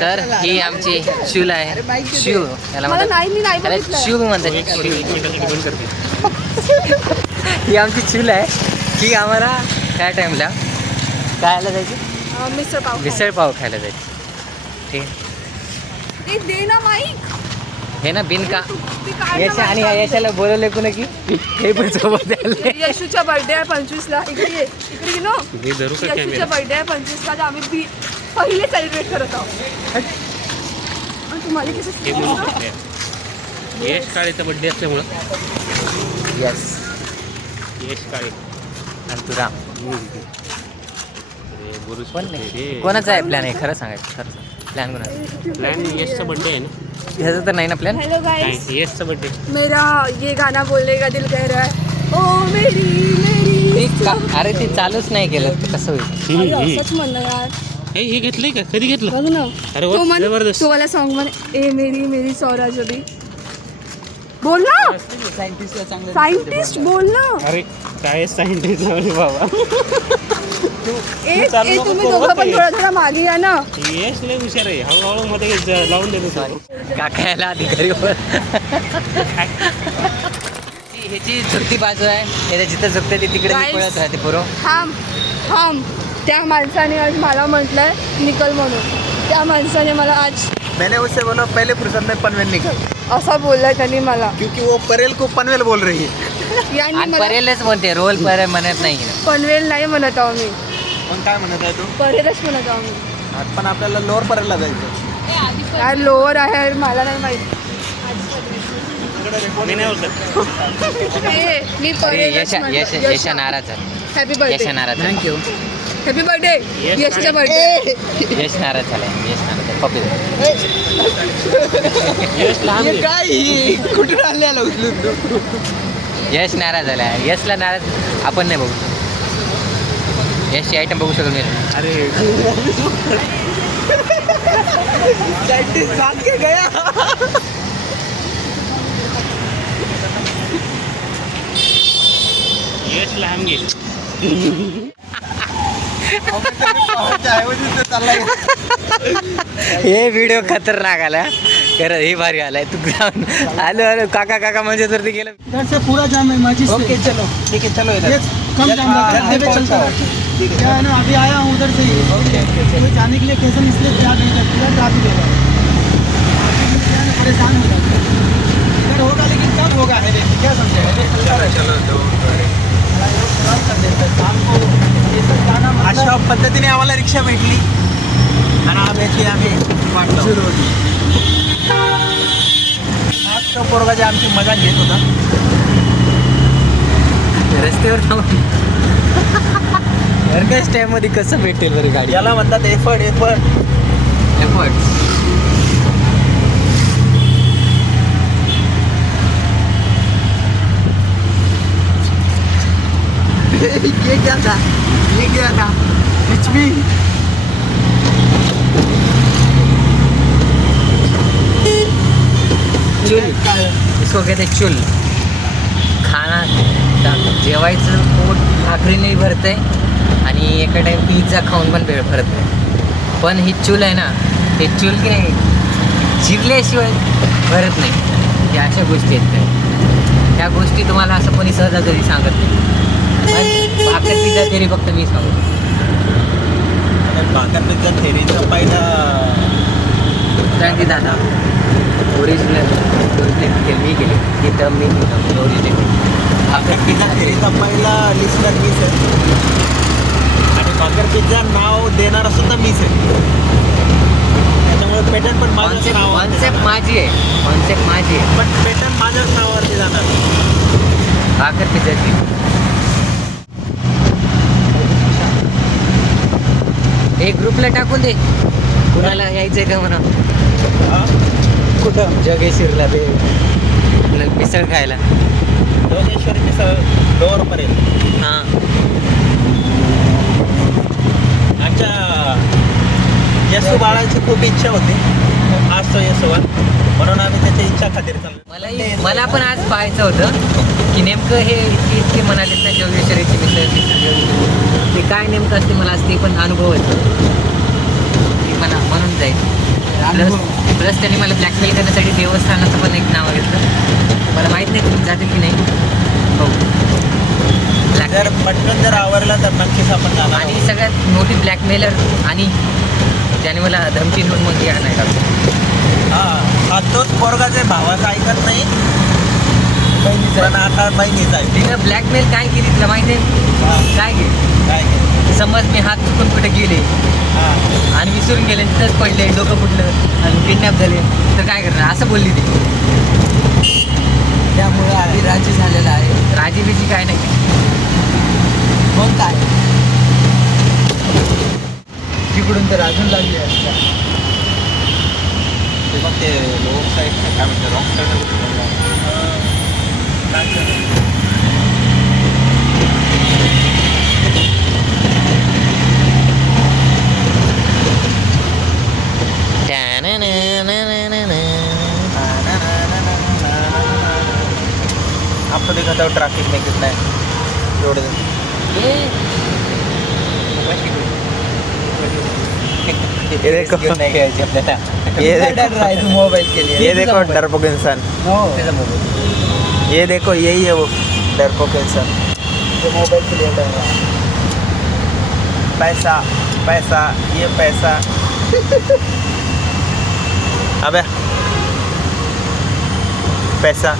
तर ही आमची शूल आहे. शिव याला म्हणतात, शिव म्हणतात. ही आमची चूल आहे. ही आम्हाला त्या टाइमला खायला जायची, मिसळ पाव खायला जायची. ठीक आहे, दे ना माईक. हे ना बिन का यश आणि यशाला बोलवले कोण की हे पण सोबत आले. यशूचा बर्थडे आहे 25ला. इकडे गेलो. यशूचा बर्थडे आहे 25ला, तर आम्ही पहिले सेलिब्रेट करत आहोत. तुम्हाला कसं यश काळेचा बर्थडे असल्यामुळं यस यश काळे आणि तू राम पण नाही. कोणाचा आहे प्लॅन? आहे खरं सांगायचं, खरं सांग प्लॅन कोणाचा? प्लॅन यशचा बर्थडे आहे ना. ह्याचा तर नाही ना प्लॅन. हेलो गाइस, यशचा बर्थडे. मेरा ये गाना बोलने का दिल कह रहा है, ओ मेरी अरे ते चालूच नाही केलं तर कसं होईल? सच म्हणणं यार. हे घेतलंय का? कधी घेतलं? बघ ना. अरे वा, जबरदस्त. तो वाला सॉन्ग म्हणे, ए मेरी सौराज अभी. बोल ना, सायंटिस्ट बोल ना. अरे काय सायंटिस्ट झाले बाबा. तुम्ही दोघं पण थोडा मागे या ना. यश लय हुशार आहे, हळूहळू मध्ये लावून देतो. काकायला अधिकारी ह्याची चुकती बाजू आहे. हे जिथं चुकते ते तिकडे Guys, पळत राहते पोरं. थांब. त्या माणसाने आज मला म्हटलंय निकल म्हणून. त्या माणसाने मला आज मैंने उससे बोला पहले फुर्सत में पनवेल निकल, असा बोललाय त्यांनी मला. क्योंकि वो परेल को पनवेल बोल रही है. यांनी आणि मला परेलच म्हणते, रोल पर म्हणत नाही. पनवेल नाही म्हणत आहो मी, पण काय म्हणत आहे तू? परेलच म्हणत आहो मी. पण आपल्याला लोअर परेलला जायचं. यार लोअर आहे, मला नाही माहिती. मी नाही बोलत. मी अरे परेलच यशा नाराज झाला. हॅपी यशा बर्थडे. नाराज झाला. थँक्यू. Happy birthday. Yes, यशचा बर्थडे. यश नाराज झालाय. यश नाराज झाला. पप्पी यश लहान आहे. काय कुठून आलेला उचलून तू? यश नाराज झालाय. यशला नाराज आपण नाही बघू. यशची आयटम बघू शकतो मी. अरे साइंटिस्ट साथ के गया. यश लहान गे. हे व्हिडिओ खतरनाक आला खरं. हे भारी आलाय. तू जाऊन आलो काका म्हणजे तर ते गेलं. इधर से पूरा जाम है माचिस ओके चलो, ठीक है चलो इधर. ये कम जाम लगा है, चलता है. क्या है ना, अभी आया हूँ उधर से ही. तो जाने के लिए स्टेशन इसलिए जा नहीं सकती, इधर ट्रैफिक होगा. क्या है ना, परेशान हो जाते हैं. इधर होगा लेकिन कब होगा है, क्या समझे? शाम को ये सब जाना अशा पद्धतीने आम्हाला रिक्षा भेटली आणि आम्ही वाटलं सुरू होती. आज तो पोरगा जे आमची मजा घेत होता रस्त्यावर थांबून हरकाच टाइममध्ये कसं भेटेल बरं गाडी? याला म्हणतात एफर्ट. एफर्ट. ये क्या था कुछ भी. चुल इसको कहते हैं चुल. खाना जेवायचं पोट भाकरीने भरतंय आणि एका टाइम पिझ्झा खाऊन पण वेळ भरत नाही. पण ही चूल आहे ना, हे चूल की नाही जिरल्याशिवाय भरत नाही. ह्या अशा गोष्टी आहेत काय. ह्या गोष्टी तुम्हाला असं कोणी सहजासहजी सांगत नाही. पण भाकर पिझ्झा तरी फक्त मी सांगतो. भाकर पिझ्झा थेरीचा पहिला सांगते दादा ओरिजिनल मी केली तिथं मी ओरिजिनल. भाकर पिझ्झा थेरीचा पहिला लिस्टर मीच आहे आणि भाकर पिझ्झा नाव देणारा सुद्धा मीच आहे. त्याच्यामुळे पेटंट पण माझ्याच नावावर कॉन्सेप्ट माझी आहे. कॉन्सेप्ट माझी आहे. पण पेटंट माझ्याच नावावरती जाणार. भाकर पिझ्झाची एक ग्रुपला टाकून दे. कुणाला यायचंय का म्हणा. कुठं? जगेश्वरला ते मिसळ खायला. जोगेश्वरी मिसळ डोअरपर्यंत. हां आमच्या यसू बाळाची खूप इच्छा होती. आज तो यसू बाळ म्हणून आम्ही त्याच्या इच्छा खातीर चाललो. मला पण आज पाहायचं होतं की नेमकं हे इतके म्हणाले ना जोगेश्वरीची मिसळ ते काय नेमकं असते. मला आज ते पण अनुभव येतो. ती म्हणून जाईल. प्लस त्यांनी मला ब्लॅकमेल करण्यासाठी देवस्थानाचं पण एक नाव घेतलं. मला माहीत नाही तुम्ही जातील की नाही. हो जर पटकन जर आवरलं तर नक्कीच आपण जाणार आणि आहोत. सगळ्यात मोठी ब्लॅकमेलर आणि त्याने मला धमकी देऊन मग या नाही टाकलं. हा तोच पोरगा जे भावाचं ऐकत नाही पण आता बहिणीचा आहे. तिनं ब्लॅकमेल काय केली तुला माहिती आहे? काय केली? काय केलं? समज मी हात चुकून कुठे गेले हा आणि विसरून गेले, तिथंच पडले, डोकं फुटलं आणि किडनॅप झाले तर काय करणार असं बोलली ती. त्यामुळे आधी राज्य झालेला आहे. राजी बिजी काय नाही. मग काय तिकडून तर अजून लागली असता. ते मग ते रोड साईड काय म्हणते रॉंग आपको देखा था ट्रैफिक में कितना है रोड ये देखो आहे तू मोबाईल के लिए. ये देखो डरपोक इंसान. हो ये देखो यही है वो डरपोक इंसान. तो मोबाईल के लिए डर रहा है. पैसा पैसा ये पैसा. अबे पैसा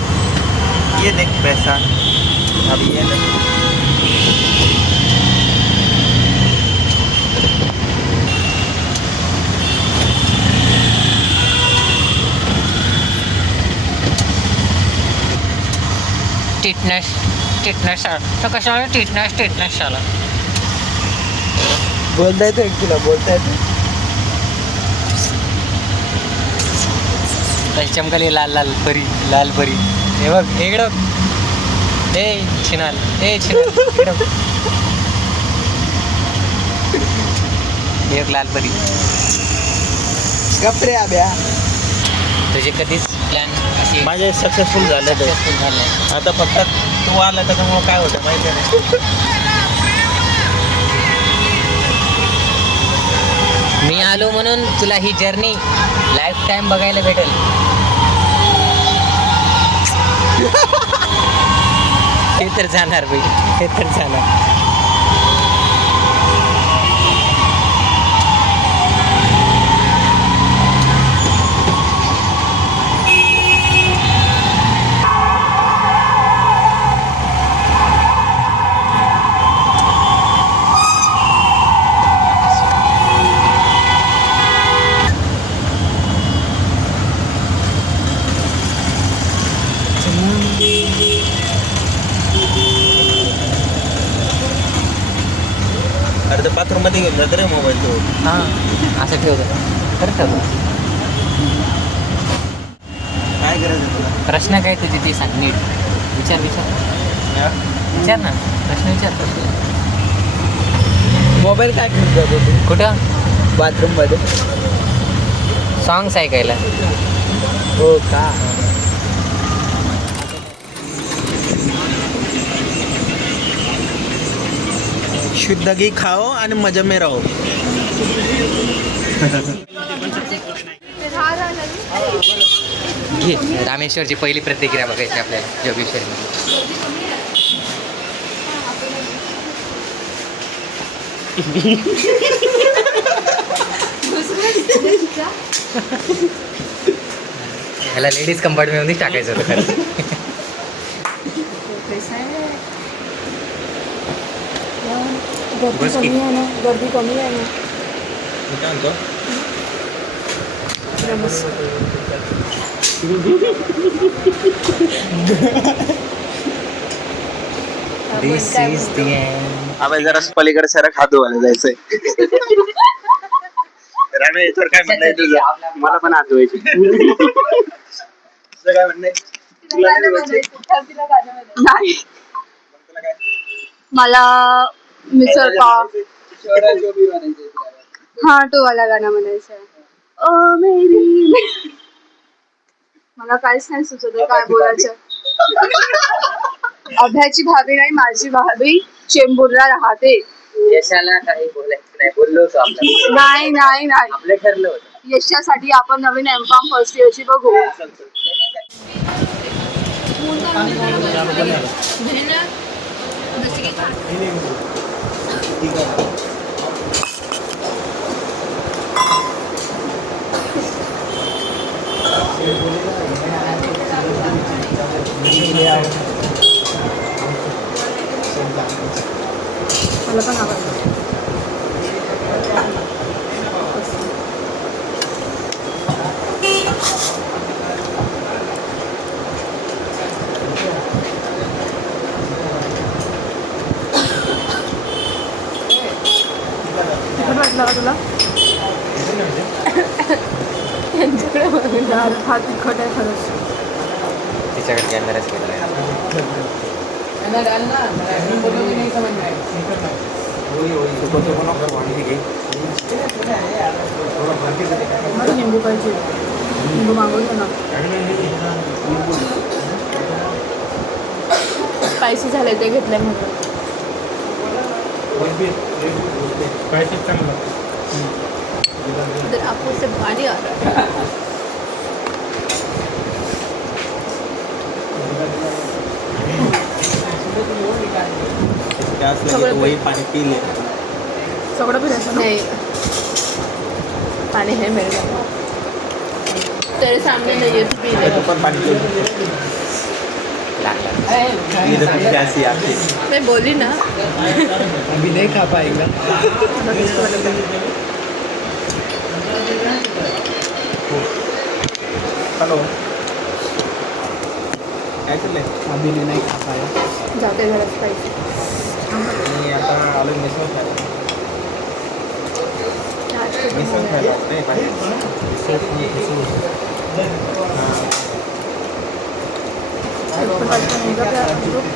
ये देख पैसा. अब ये देख टिटनेस तर कशाला टिटनेस आला. बोलता येतो एक तुला बोलता येतो. चमकली लाल परी हे बघ इकडं. ए छिनाल इकडं. एक लाल परी. गप्रे आब्या. तुझे कधीच प्लॅन असे माझे सक्सेसफुल झाले ते. सक्सेसफुल झाले नाही. आता फक्त तू आला त्याच्यामुळं काय होतं माहिती आहे. मी आलो म्हणून तुला ही जर्नी लाईफ टाइम बघायला भेटेल. हे तर जाणार बाई, हे तर जाणार. अरे तर बाथरूममध्ये घेऊन जात रे मोबाईल तो. हां असं ठेवतं. खरं ठेवतं. काय गरज आहे तुला? प्रश्न काय तुझी ती सांग नीट. विचार हा? विचार ना. प्रश्न विचार. मोबाईल काय घेऊन जातो तू कुठं? बाथरूम मध्ये. सॉंग्स ऐकायला. हो का. शुद्ध घी खाओ आणि मजा में राहो. घे रामेश्वरची पहिली प्रतिक्रिया बघायची आपल्याला जोगेश्वरी. ह्याला लेडीज कंपार्टमेंटमध्ये टाकायचं होतं खरं. गर्दी कमी आहे ना. गर्दी कमी आहे ना. मी काय म्हणतो This is the end. अबे जरा पलीकडे सर खातो वाला जायचंय. रामेश्वर काय म्हणणं आहे तुझं? मला पण हात धुवायचे. तुझं काय म्हणणं आहे? तुला नाही धुवायचे? नाही मला मिसळ पाव. हा तो वाला गाणं म्हणायचं आहे. ओ मेरी. मला काहीच नाही सुचत काय बोलायचं. अभ्याची भाभी नाही माझी भाभी चेंबूरला राहते. यशाला काही बोलायचं नाही. बोललो होतो आपलं. नाही नाही नाही आपलं ठरलं होतं. यशासाठी आपण नवीन एम.कॉम फर्स्ट इयरची बघू. मला पण आवडतं. तिखट वाटला का तुला? यांच्याकडे हा तिखट आहे खरंच. तिच्याकडे कॅमेराच केला मला निंबू पाहिजे. निंबू मागवतो ना. स्पायसी झाले ते घेतलंय म्हणून. इधर आपको से पानी आ रहा है. प्यास लगे तो वही पानी पी ले. सगळं पिण्याचं नाही. पानी है मेरे पास. तेरे सामने नहीं है तो पी ले. तो पर पानी पी इधर भी प्यासी आती. मैं बोली ना. अभी नहीं खा पाएगा. हेलो काय चाललंय? अभी नहीं खा पाया. जाते घरात स्पायसी. मी आता आलो मिसळ खायला. मिसळ खायला नाही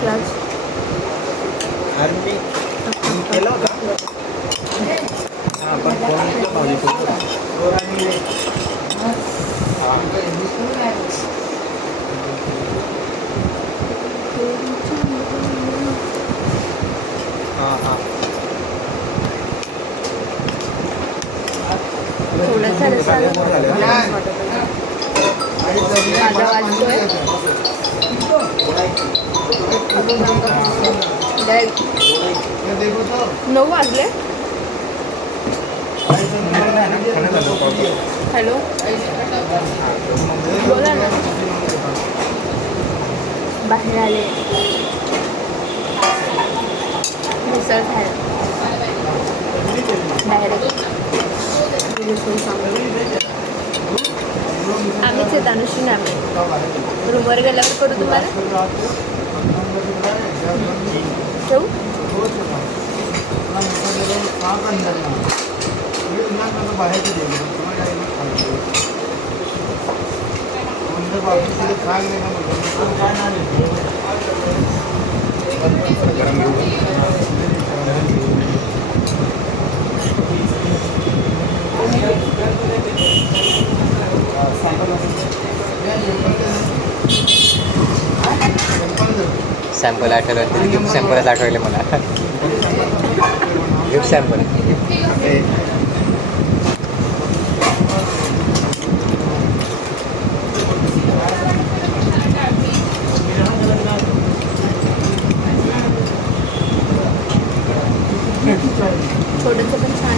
प्याज. अरे मी केलं होतं. हां पण फोन भाजी हां हां थोडासा रसा माझा वाजतोय. नऊ वाजले. हॅलो बोला ना. बाहेर आले मिसळ खायला. डायरेक्ट आम्हीच आहेत अनुश्री नामे. रूमवर गेल्यावर करू तुम्हाला. ठेवू. सॅम्पल आठवलं. गिफ्ट सॅम्पलच आठवले मला. Gift sample. छोटंसं पण छान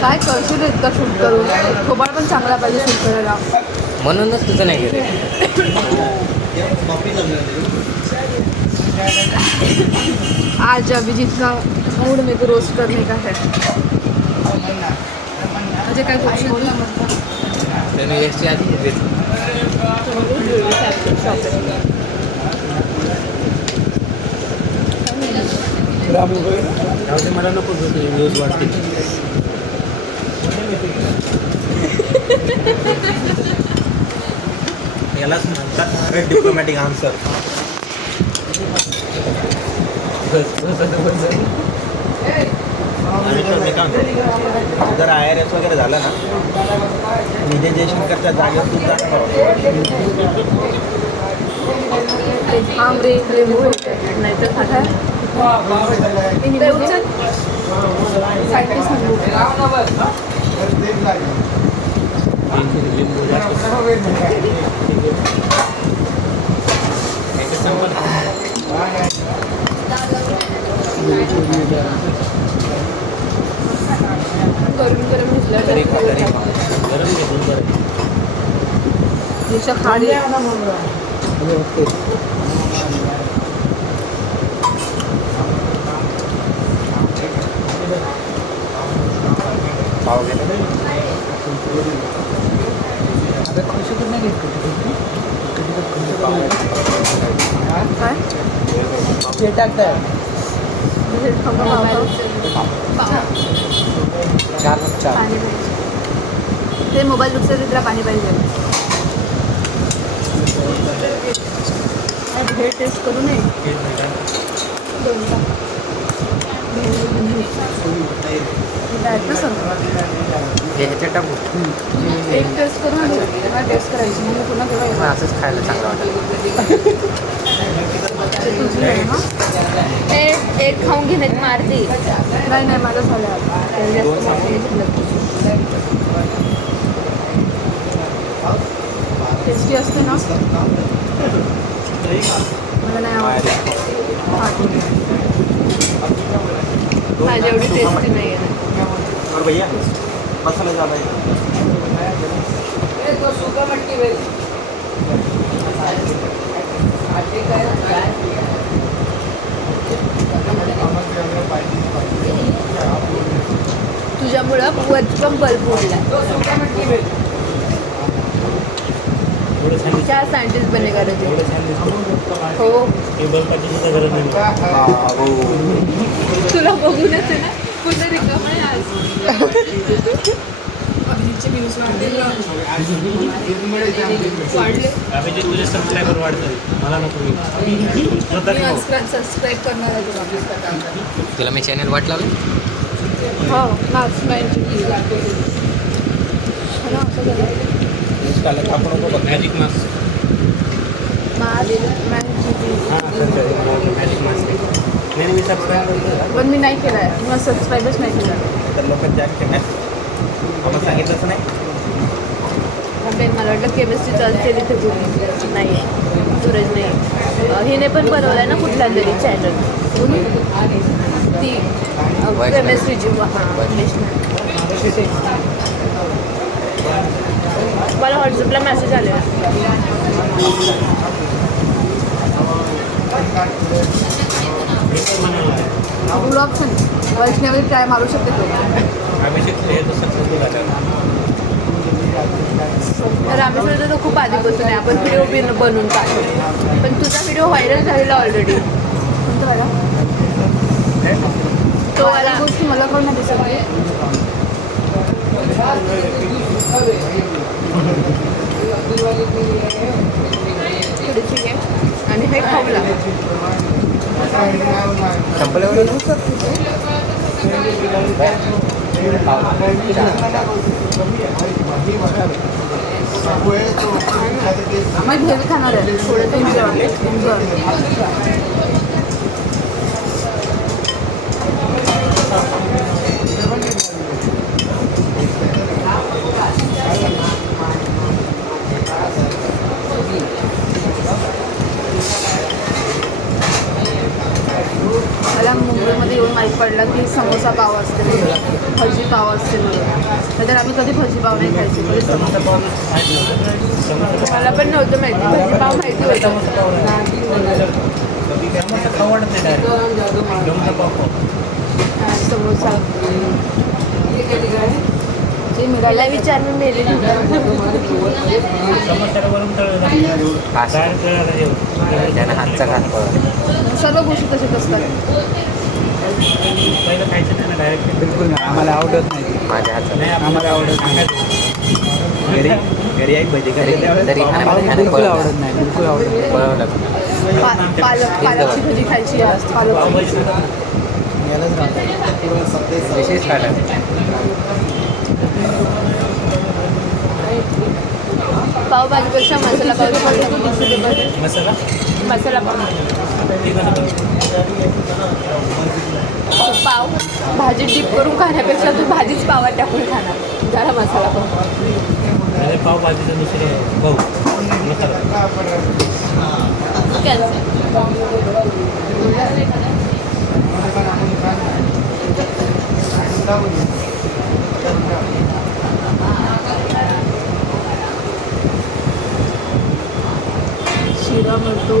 काय करशील इतकं शूट करून. थोबाड पण चांगला पाहिजे शूट करायला. म्हणूनच तुझं नाही गेलं. आज अभिजीत का मूड में तो रोस्ट करने का है. म्हणजे काय बोलशील. त्याने याची आधी मला नको न्यूज वाटते. यालाच म्हणतात डिप्लोमॅटिक आन्सर. जर IRS वगैरे झालं ना, विजय जयशंकरच्या जागेवर तू आमरे लिंबू नाहीतर खाटा. सायंटिस्ट लिंबू जास्त गरम गरम तरी तरी गरम घेऊन बरं खाली पाव गेले काय हे टाकताय चार चार पाणी पाहिजे ते मोबाईल दुसऱ्या तिथला पाणी पाहिजे भेळ टेस्ट करू नये दोनदा आहेत ना सर हे ह्याच्या टाकू एक टेस्ट करून मला टेस्ट करायची मग मी पुन्हा केव्हा पण असंच खायला चांगलं वाटतं तुझी आहे ना एक खाऊन घेण्यात मारते नाही नाही माझं झालं टेस्टी असते ना मला नाही आवडत माझ्या एवढी टेस्टी नाही आहे और भैया मसाला ज़्यादा है तुझ्यामुळं वचकम बल्ब उडला थोडं छान क्या सायंटिस्ट बनेगा रे तू? थोडं छान दिसतं हो टेबल काढण्याची सुद्धा गरज नाही तुला बघूनच आहे ना पुन्हा रिकामं आहे आज वाढले अभिजित तुझे सबस्क्रायबर वाढतात मला नको मी स्वतः खाऊ. सबस्क्राईब करणार आहे तुला मी चॅनल वाट लावलं हो last magic mask magic mask नाही मी सबस्क्राईब करतो पण मी नाही केलं आहे मला सबस्क्राईबच नाही केलं तर लोक जॅक करणार आम्हाला सांगितलंच नाही अबे, मला वाटलं केमिस्ट्री चालते तिथे कुणी नाही सूरज नाही हिने पण बनवलं आहे ना कुठला तरी चॅनल ती केमिस्ट्रीची हां मला व्हॉट्सअपला मेसेज आलेला ब्लॉग्स वैष्णवी ट्राय मारू शकते तो अभिजित हे तर सक्सेसफुल झालं रामेश्वरचं तर खूप आधीपासून आहे आपण व्हिडिओ बनवून काढतो पण तुझा व्हिडिओ व्हायरल झालेला ऑलरेडी कोणतं वाला? तो वाला गोष्टी मला कोण नाही दिसत थोडीशी घे आणि हे खाऊला मी भेळ खाणार आहे थोडं एन्जॉय मला मुंबईमध्ये येऊन माहीत पडलं की समोसा पाव असते म्हणून भजी पाव असते म्हणून नाहीतर आम्ही कधी भजी पाव नाही खायचे कधी समोसा पाव मला पण नव्हतं माहिती भजी पाव माहिती होतं समोसा जे मला मिळालं विचारून नेलेली समोस्यावरून त्यानं हातचा घात पडला सर्व गोष्टी तसेच असतात पहिलं खायचं नाही ना डायरेक्ट बिलकुल नाही आम्हाला आवडत नाही माझ्या हातचा नाही आम्हाला आवडत नाही घरी घरी आई भजी करायला तरी बिलकुल आवडत नाही बिलकुल आवडत नाही पळवलं पालकची भजी खायची असते पालक पावभाजी यालाच राहतं विशेष काढा पावभाजीपेक्षा मसाला पावची पडली खूप दिसते मसाला मसाला पाव ते कसं बनवतं? पाव भाजीत डिप करून खाण्यापेक्षा तू भाजीच पावात टाकून खाणार जरा मसाला पाव अरे पावभाजीचं दुसरं भाऊ मसाला कॅन्सल शिरा म्हणतो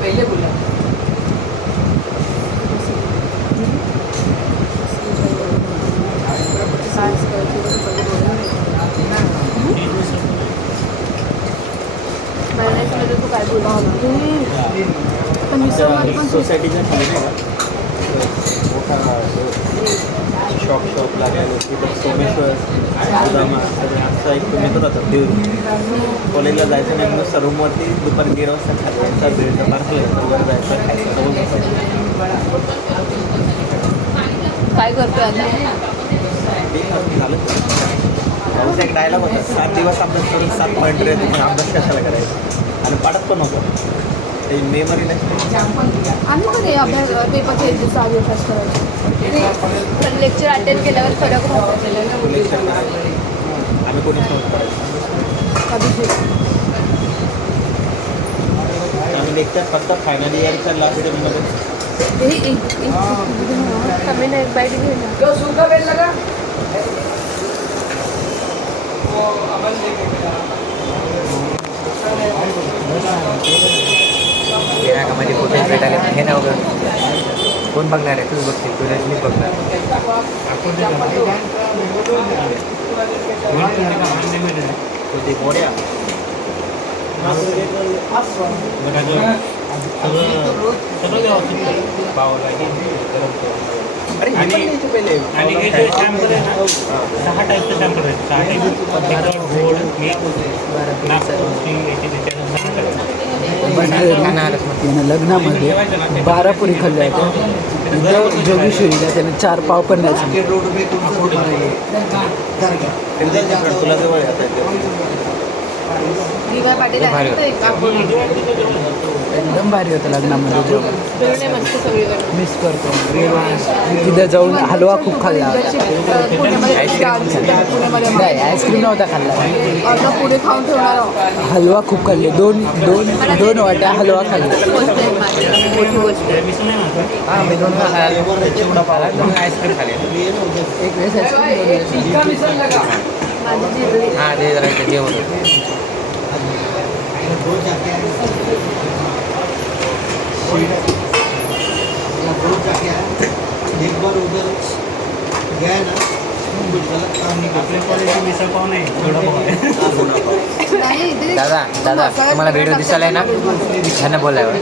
पहिले बोला तू काय बोलला सोसायटीच्या खाली नाही का मोठा शॉप लागलेलो तिथं सोमेश्वर गोदामा सगळं असं एक मित्र होता देव कॉलेजला जायचं नाही म्हणून रूमवरती दुपारी 1:30 वाजता खायचा बेडचा पार्सल वर जायचं खायचं काय करतोय आता झालं पाऊस एक डायलॉग होता 7 दिवस अभ्यास करून 7 पॉईंट रे तुम्ही अभ्यास कशाला करायचा आणि पाडत पण होतं ते मेमरी नाही आम्ही पण हे अभ्यास पेपरच्या एक दिवस आधी अभ्यास करायचो पण लेक्चर अटेंड केल्यावर फरक होतो लेक्चर आम्ही कोणी नव्हतं करायचं अभिषेक आम्ही लेक्चर फक्त फायनल इयरच्या लास्ट डेमध्ये कमी नाही एक बाईट घे ना मध्ये फोटो भेटायला हे ना वगैरे कोण बघणार आहे तूच बघतील तू रजनीच बघणार ते गोड्या सगळं व्यवस्थित पावला अरे हे पण नाही ते पहिले आणि हे जे शॅम्पल आहे ना 6 टाईपचे शॅम्पल आहेत 6 टाईप गोड मीठ नागपूरची याची त्याच्यानंतर 6 टाईप त्यानं लग्नामध्ये 12 पुरी खाल्ल्या होत्या इथं जोगेश्वरीला त्याने 4 पाव पण नाही सांगितले. तुला जवळ येतात DY पाटील आहे ना, एक आपण एकदम भारी होतं लग्नामध्ये जेवण फिरणे म्हणतो सगळीकडे मिस करतो तिथं जाऊन हलवा खूप खाल्ला नाही आईस्क्रीम नव्हता खाल्ला अर्धा पुढे खाऊन ठेवणार आहोत. हलवा खूप खाल्ले दोन वाट्या हलवा खाल्ला गोष्ट आहे माझी मोठी गोष्ट आहे हां मी 2 चिवडा पाव 2 आईस्क्रीम खाले एक वेळेस आईस्क्रीम माझी जिरली हां ते जरा ते जेवण एक बार उधर गया ना कुछ गलत काम नहीं आपल्या कॉलेजची मिसळ पाव नाही थोडा पाव आहे नाही, इथे दादा तुम्हाला व्हिडिओ दिसायला आहे ना त्यांना बोलायवर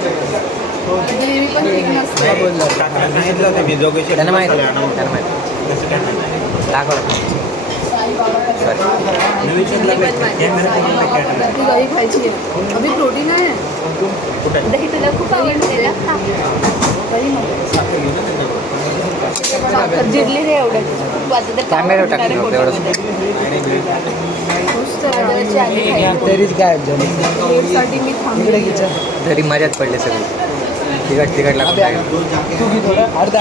ग्रेव्ही पण ठीक नसते. सांगितलं होतं मी जोगेश्वरी त्यांना माहिती मसाला आणा. त्यांना माहिती दाखवलं सॉरी ती दही खायची आहे. अभि प्रोटीन आहे दही तुला खूप आवडते ना दही नको. जिरली रे एवढं तू आता तर कॅमेरा टाकली होतं एवढं मस्त आहे. जरा आधी खायची. तरीच गायब झाली प्लेटसाठी मी थांबले. तरी मजाच पडली सगळी तिकट लागून राहिली. तू घे थोडं अर्धा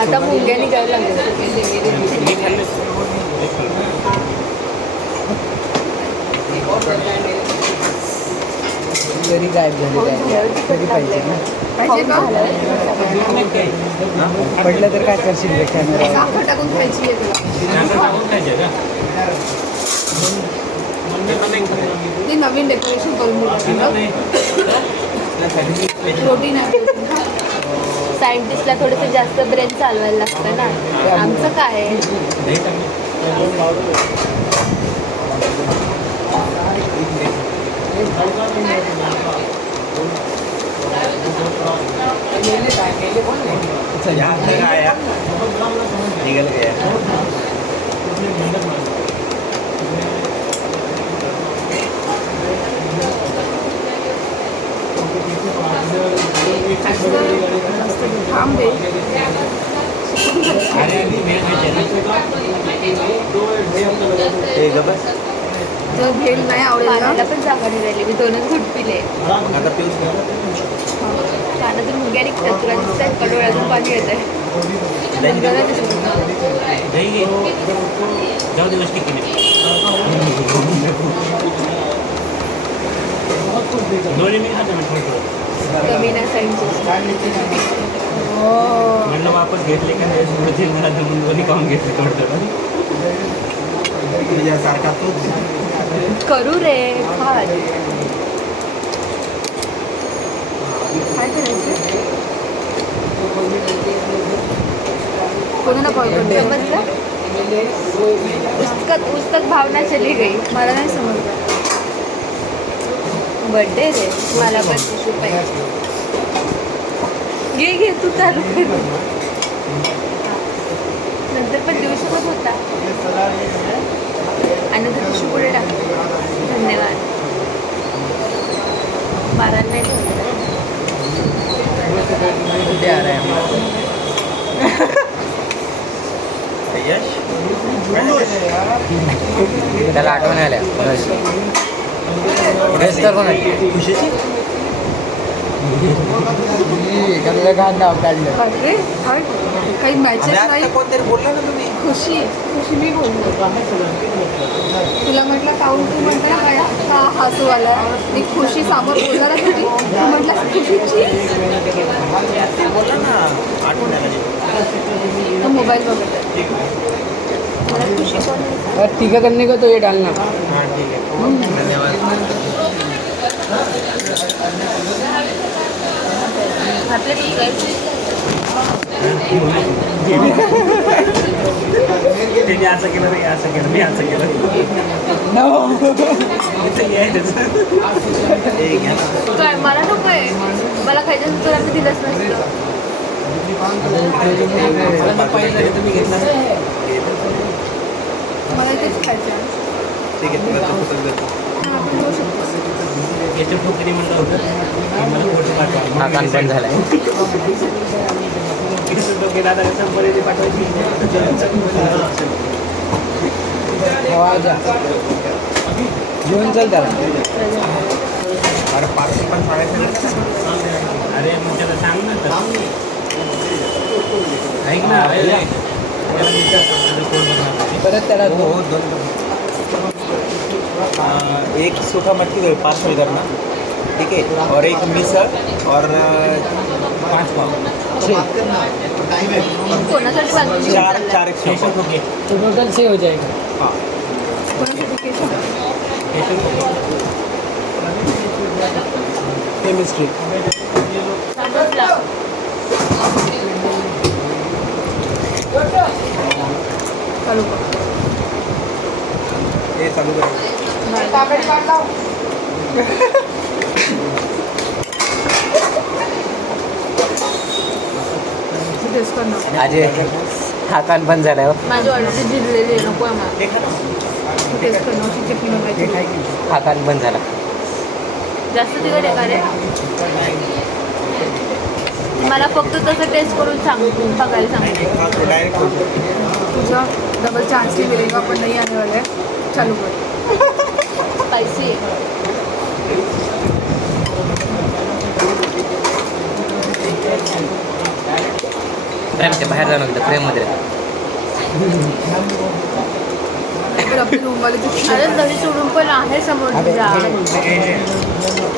आता मुंग्या निघायला लागल्या तरी गायब झाली काय तरी पाहिजे ना पाहिजे का? पडलं तर काय करशील रे कॅमेरा साखर टाकून खायची आहे तुला. ते नवीन डेकोरेशन करून प्रोटीन आहे. सायंटिस्टला थोडंसं जास्त ब्रेन चालवायला लागतं ना आमचं काय आहे निकल गया आंबे अरे भेळ खायची हे गबस जर भेल नाही आवडेल ना पाण्याला पण जागा नाही राहिली मी 2च घुट पिले आता पिऊस का? कानातून मुग्या निघतात तुला दिसतात डोळ्यातून पाणी येत आहे दही घे. दही घे जाऊ दिवस टिकी दोन्ही मी खाता थोडं कमी ना साईडचे म्हणलं वापस घेतले का नाही सुरत मला जमून दोन्ही खाऊन घेतले थोडं तुझ्यासारखा तूच करू रे खा काय करायचं कोणाला कॉल करते समजलं पुस्तक भावना चली गई मला नाही समजलं बर्थडे रे मला पण टिशू पाहिजे घे तू चालू कर नंतर पण देऊ शकत होता आणि तू टिशू पुढे टाक धन्यवाद 12 नाही ठेवलं कुठे आ रहा है यश त्याला आठवण आल्या रेस तर कोण खुशीची नाव काढलं बापरे काय काही मॅचेस नाही कोणतरी बोलला ना तुम्ही खुशी मी बोललो तुला म्हटलं काऊन तू म्हटलं ना काय हा हसू आला मी खुशी समोर बोलणारच होती तू म्हटलं खुशीची बोलला ना आठवण आली तो मोबाईल बघत मला खुशी पण तिघं करने का तो ये डालना हां ठीक आहे धन्यवाद आपल्या शिकायचं त्याने असं केलं रे असं केलं मी असं केलं इथं यायचंच. हे घ्या ना. काय मला नको आहे मला खायचं असेल तुला मी दिलंच नसतं मला पाहिजे तुम्ही घेतला मला तेच खायचं आहे. ठीक आहे तुला तर पुस्तक देतो हा, आपण घेऊ शकतो याच्या ठोकरी म्हणलं होतं की मला फोटो पाठवा हा कान बंद झालाय डोके दादा कसं बरे पाठवायची घेऊन चल त्याला अरे पार्सल पण सांगायचं ना. अरे मग त्याला सांग ना तर ऐक ना त्याला विचार कोण बनवणार. परत त्याला हो हो दोन एक सूखा मटकी पार्सल करना ठीक है और एक मिसल और 5 पाव कोणासाठी बाजू चार एक केशव ठोके तो टोटल से हो जाएगा हाँ कोणासाठी केशव? केशव ठोके केमिस्ट्री चालू कर. हे चालू कर टेस्ट कर ना. अजय हा कान बंद झालाय हो. माझी ऑर्डर दिलेली आहे नको आहे मला हे खा ना. टेस्ट कर ना अशी चटणी बनवायची. हा कान बंद झाला जास्त तिखट आहे का रे मला फक्त तसं टेस्ट करून सांग बघायला सांग हाँ तो डायरेक्ट तुझा डबल चांस नहीं मिलेगा पर नहीं आने वाला है चालू कर. स्पायसी आहे प्रेमच्या बाहेर जाणं होतं प्रेममध्ये पर अपने रूम वाले जो अरे दही सोडून पण आहे समोर तुझ्या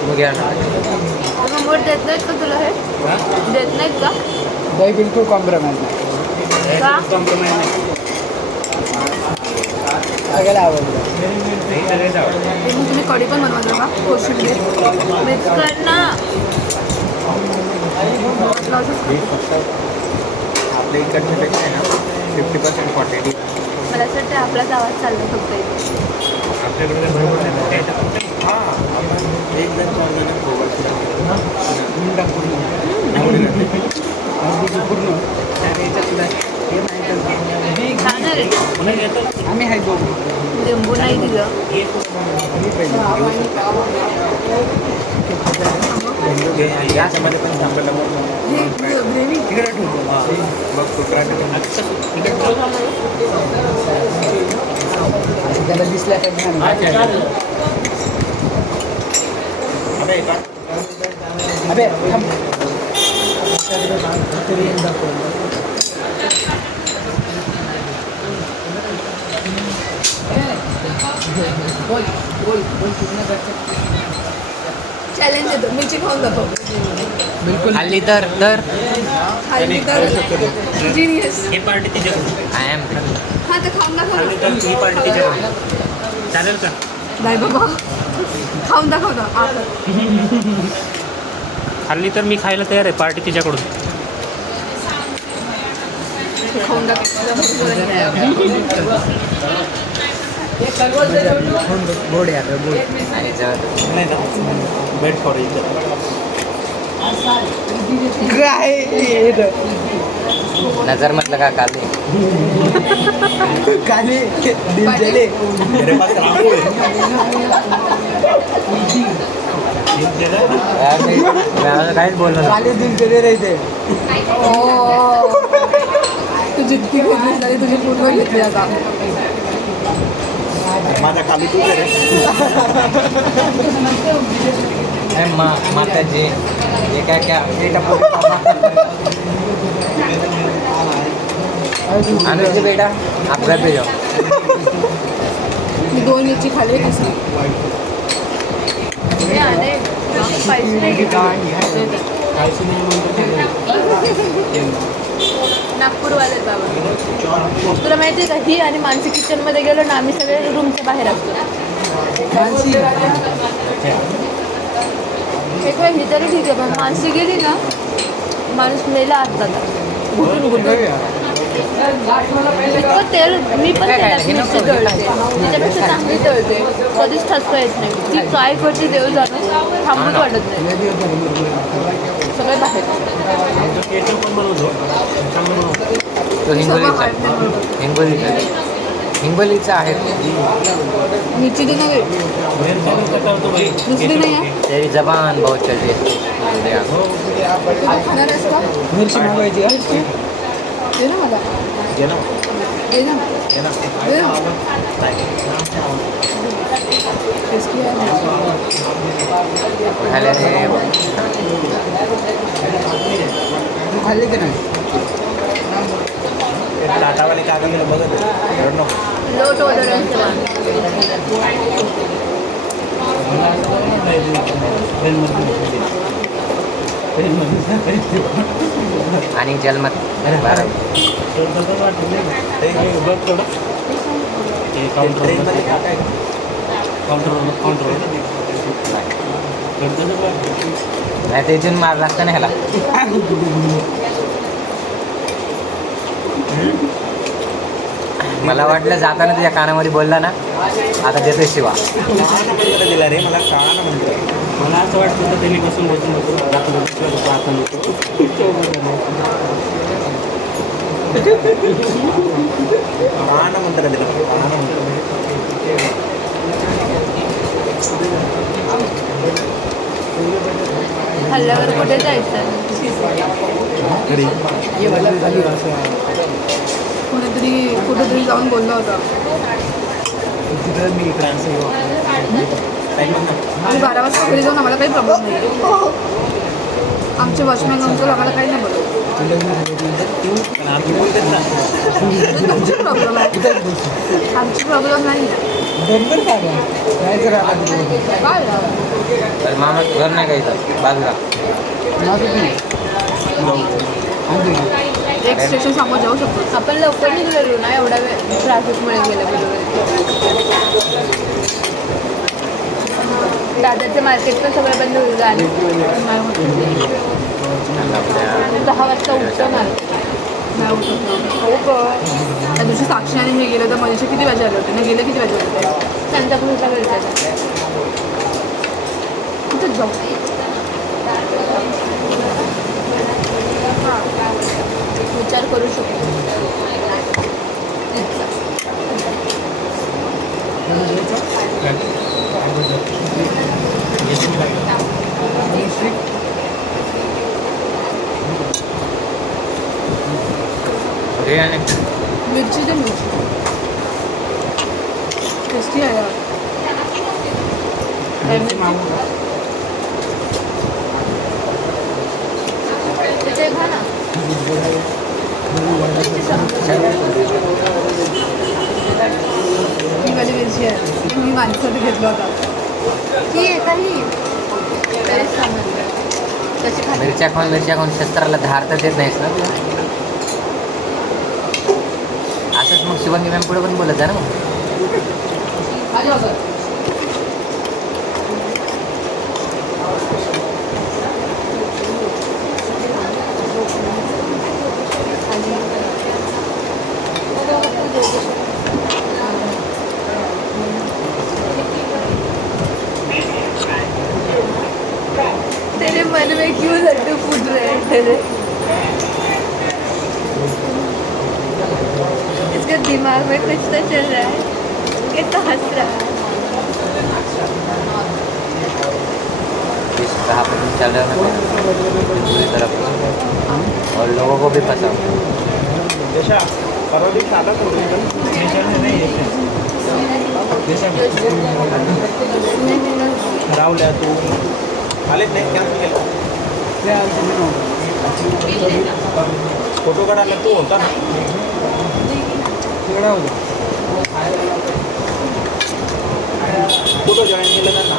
बघूया समोर देत नाहीत का तुला हे देत नाहीत का दही बिलकुल कॉम्प्रोमाइज नाही का कॉम्प्रोमाइज नाही सगळ्याला आवडलं नाही सगळेच आवडतं एक मग तुम्ही कढी पण बनवता का कोशिंबीर मिक्स कर ना आपल्या इकडच्या पेक्षा आहे ना 50% क्वांटिटी मला असं वाटतं आपलाच आवाज चालला फक्त इथे. आपल्याकडे तर भरपूर नाही त्याच्या फक्त हां आपण 1 जण 4 जण छान आहे रे पुन्हा येतो आम्ही आहे दोघं लिंबू नाही दिलं येतो घेऊ शकता ओके आणि याच्यामध्ये पण सॅम्पल हे ग्रेव्ही तिकडे ठेवतो मग तो ट्राय करतो त्याला दिसल्या अबे का अबे थांब. चॅलेंज येतो मिरची खाऊन दाखव. बिलकुल खाल्ली तर खाल्ली तर जिनियस. ही पार्टी तिच्याकडून आय एम हा तर खाऊन दाखव ना. तर ही पार्टी तिच्याकडून चालेल का? नाही बाबा खाऊन दाखव ना आता. खाल्ली तर मी खायला तयार आहे. पार्टी तिच्याकडून. खाऊन दाखव. गोड आहे आता गोड. आणि जर नाही ना वेट फॉर इट काय नजर म्हटलं का काल काली दिल जले. मेरे पास रामू है काहीच बोललो नाही. काली दिल जले रहते. तू जितकी घेतलीस तरी तुझी पूर्ण घेतली आता. माझा काली तू रे माता जी ये क्या क्या अनुज जी बेटा आप घर पे जाओ. मी 2 मिरची खाल्ली तिसरी. हे आले पैसे नाही घेतले. नागपूरवाले बाबा. तुला माहिती आहे का ही आणि मानसी किचनमध्ये गेलो ना आम्ही सगळे रूमच्या बाहेर असतो. एक वेळ ही तरी ठीक आहे पण मानसी गेली ना माणूस मेला आता इतकं तेल मी पण तेलात मिरची तळते त्याच्यापेक्षा चांगली तळते कधीच ठसका येत नाही ती काय करते देव जाणं थांबूच वाटत नाही सगळे बाहेर. केचप पण बनवतो. चांगलं बनवतो. तो हिंगोलीचा हिंगोलीचा आहे. मिरची दे ना रे. दुसरी नाही आहे. तेरी जबान बहुत चलती है. तू खाणार आहेस का? मिरची मागवायची दे ना मला. घे ना दे ना. घे ना दे ना. टेस्टी आहे. खाल्ले रे. तू खाल्ली की नाही. टाटावाले काय केलं बघत रडनो लो टॉलरन्स आणि जलमत बरं. बघ थोडं. हे काउंटर काउंटर नाही ते इथून मार लागतं ना ह्याला. मला वाटलं जाताना तुझ्या कानामध्ये बोलला ना आता देतोय शिवा. दिला रे मला कळालं म्हणतो मला असं वाटतं तर त्यांनी बसून पाहता नको. कळालं म्हणतो दिला कळालं म्हणतो हल्ल्यावर कुठे जायचं घरी कुठेतरी कुठेतरी जाऊन बोलला होता. तिकडं मी इकडे टाईम बघ ना आम्ही 12 वाजता घरी जाऊन आम्हाला काही प्रॉब्लेम नाही. आमचे वॉचमॅन अंकल आम्हाला काही नाही बोलत. पण आम्ही बोलतेच ना तुमची प्रॉब्लेम आहे आमची प्रॉब्लेम नाही आहे. बरोबर काय जायचं काय तर मामा घर नाही का इथं बाजूला. एक स्टेशन समोर जाऊ शकतो. आपण लवकर निघलेलो ना एवढा वेळ ट्रॅफिकमुळे गेलं बरोबर. दादाचं मार्केट पण सगळं बंद होईल गाडी 10 वाजता उठतं मार्केट. नाही उठत ना. त्या दिवशी साक्षी आणि हे गेलं तर मनीषा किती वाजे आले होते ना गेले किती वाजे होते. सांताक्रूजला भेटतात कुठं जाऊ. विचार करू शकतो. हे आणि मिरची ते मिरची टेस्टी आहे यार. ते खा ना. ही वाली मिरची आहे मी माझ्यासाठी घेतला होता. ही आहे काही तरी समजलं कशी खाते. मिरच्या खाऊन शस्त्राला धार तर देत नाहीस ना तुला. असंच मग शिवांगी मॅम पुढे पण बोलत जा ना मग. तेरे मन में क्यों लड्डू फूट रहे हैं तेरे? इसके दिमाग में कुछ तो चल रहा है. ये तो हंस रहा है. 20-10 चल रहे हैं पूरी तरफ और लोगों को भी पसंद. जशा परवा दिवशी आला तो रावल्या तू आलेच नाही कॅन्सल केलं. फोटो काढायला तू होता ना तिकडे होतो. फोटो जॉईन केलं त्यांना.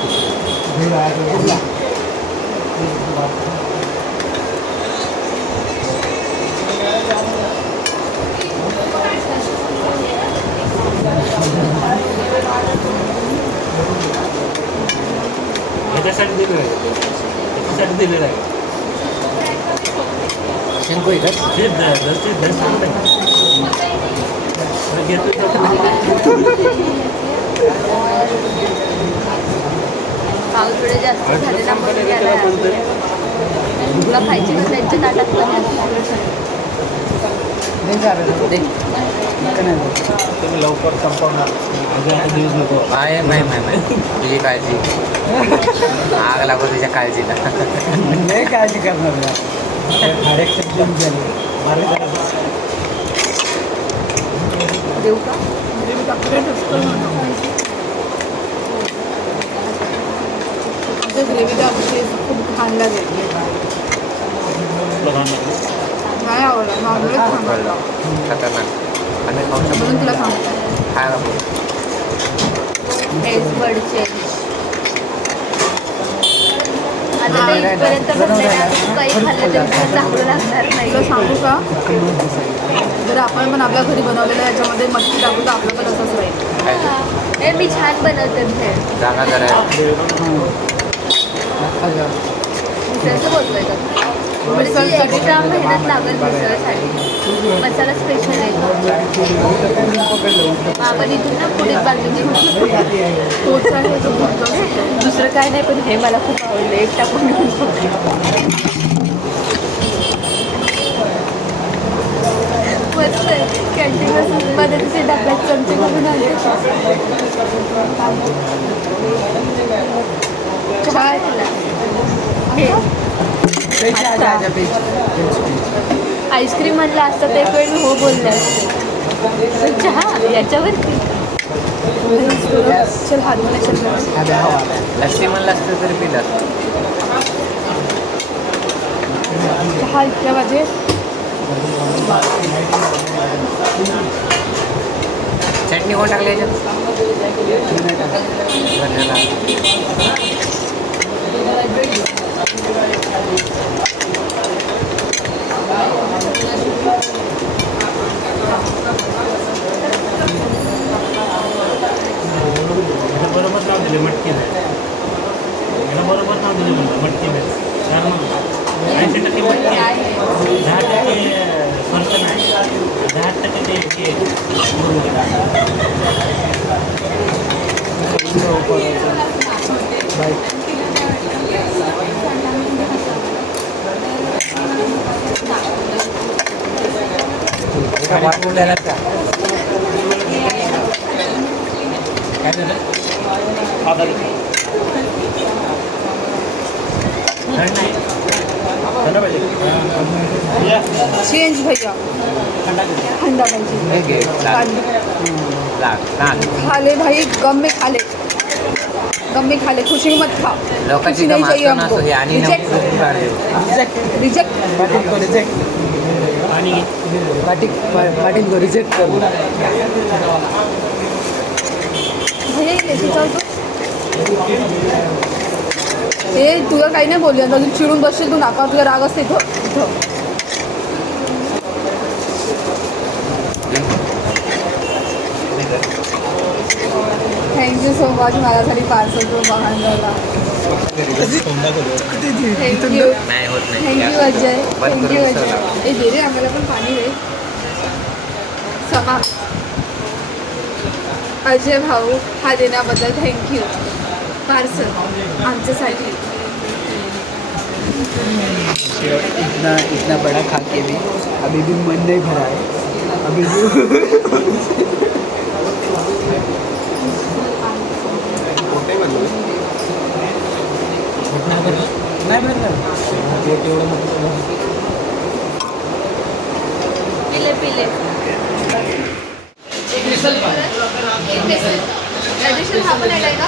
ह्याच्यासाठी दिलेलं आहे. ह्याच्यासाठी दिलेलं आहे. शंकू इथं ते दस घेतो. पाऊस थोडे जास्त झाले ना म्हणून यायला तुला खायची ना त्यांच्या ताटात कमी असतं. तुम्ही लवकर संपवणार दिवस नको. माय तुझी काळजी. आग लागो तुझ्या काळजीला. लय काळजी करणार यार. डायरेक्ट देऊ का? ग्रेव्ही खूप छान लागेल. नाही आवडला नॉनव्हेज छान लागला. खतरनाक. आणि खाऊ शकतो म्हणून तुला सांगते. खायला बोल. Taste bud change. आता ते इथपर्यंत बनले ना काही खाल्लं तरी मला चांगलं लागणार नाही. तुला सांगू का जर आपण पण आपल्या घरी बनवलेलं याच्यामध्ये मच्छी टाकू तर आपलं पण असंच राहील. हे मी छान बनवते हे. जागा जरा मिसळचं बोलतोय का? मिसळ एक्स्ट्रा मेहनत लागेल मिसळसाठी. मसाला स्पेशल आहे. आपण इथून ना पुढे बाजूने तोच आहे तो कोणता? दुसरं काय नाही पण हे मला खूप आवडलं. एक टाकून घेऊन मस्त आहे. कॅन्टीनमध्ये तिथे डब्यात चमचे घालून आले. चहा आहे तुला? हे आईस्क्रीम म्हणलं असतं ते पण मी हो बोलले असते. पण चहा याच्यावरती चल हात मला लस्सी म्हणलं असतं तरी पिलं असतं. चहा इतक्या वाजे चटणी कोण टाकली याच्यात? बरोबर नाव दिले मटकी मिरच. याला बरोबर नाव दिले म्हणलं मटकी मिरच. कारण 80% मटकी आहे. 10% फरक नाही. 10% ते वाटून का? काय झालं? नाही चेंज भैया ठंडा पाहिजे खा ले भाई, गम में खा ले, गम में खा ले, खुशी मत खा, लोकांची खुशी नहीं चाहिए माणसं हमको. नसू हे आणि रिजेक्ट रिजेक्ट पाणी घे. पाटिल को रिजेक्ट कर. भैया ये लेके जाऊ तू. हे तुला काही नाही बोलली, अजून चिडून बसशील तू, नाकावर तुला राग असते इथं इथं. थँक्यू सो मच माझ्यासाठी पार्सल तो बांधायला. थँक्यू नाही होत नाही थँक्यू अजय, बंद थँक्यू करून अजय. ठेवला. ए दे रे आम्हाला पण पाणी दे. समा अजय भाऊ हा देण्याबद्दल थँक्यू. पार्सल आमच्यासाठी. इतना बड़ा खा के भी अभी भी मन नहीं भरा है. अभी भी नाही भेटणार. पिले पिले हा पण आहे का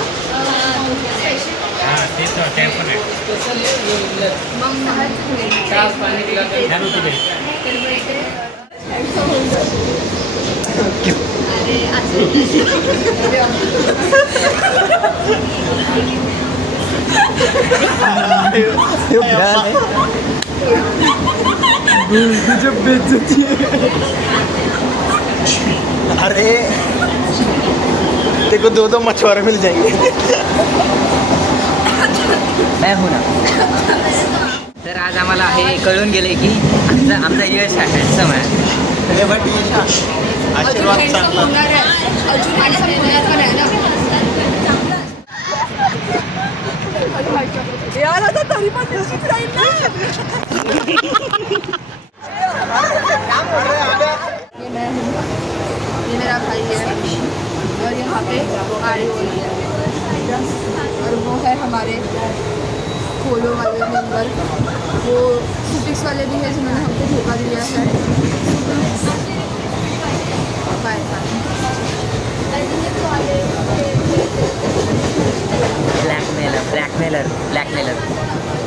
हां ते तर ते पण आहे. मग द्या ना तिथे. मुझे बेइज्जती है. अरे तेरे को दो मछुआरे मिल जाएंगे. नाही होणार. तर आज आम्हाला हे कळून गेले की आमचा यश हँडसम आहे. अजून handsome होणार आहे. अजून handsome होणार पण आहे ना. यार आता तरी पण दिवशीच राहील ना. ये मैं हूँ, ये मेरा भाई है और यहाँ पे आड़ी हो रही है और वो है हमारे खोलो वाले मेंबर. वो सुटिक्स वाले भी है जिन्होंने हमको धोखा दिया है. Bye bye. ब्लॅकमेलर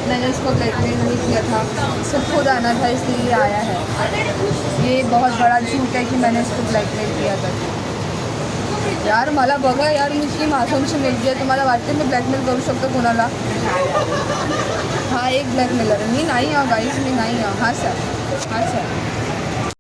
मैंने इसको ब्लैकमेल नहीं किया था, इसको खुद आना था इसलिए ये आया है. ये बहुत बड़ा झूठ है कि मैंने इसको ब्लॅकमेल किया था. यार मला बघा यार, मी इतकी मासूमशी मुलगी आहे, तुम्हाला वाटते मी ब्लॅकमेल करू शकतो कोणाला? हा एक ब्लॅकमेलर आहे. मी नाही आहो गाईस, मी नाही आहो. हा सर.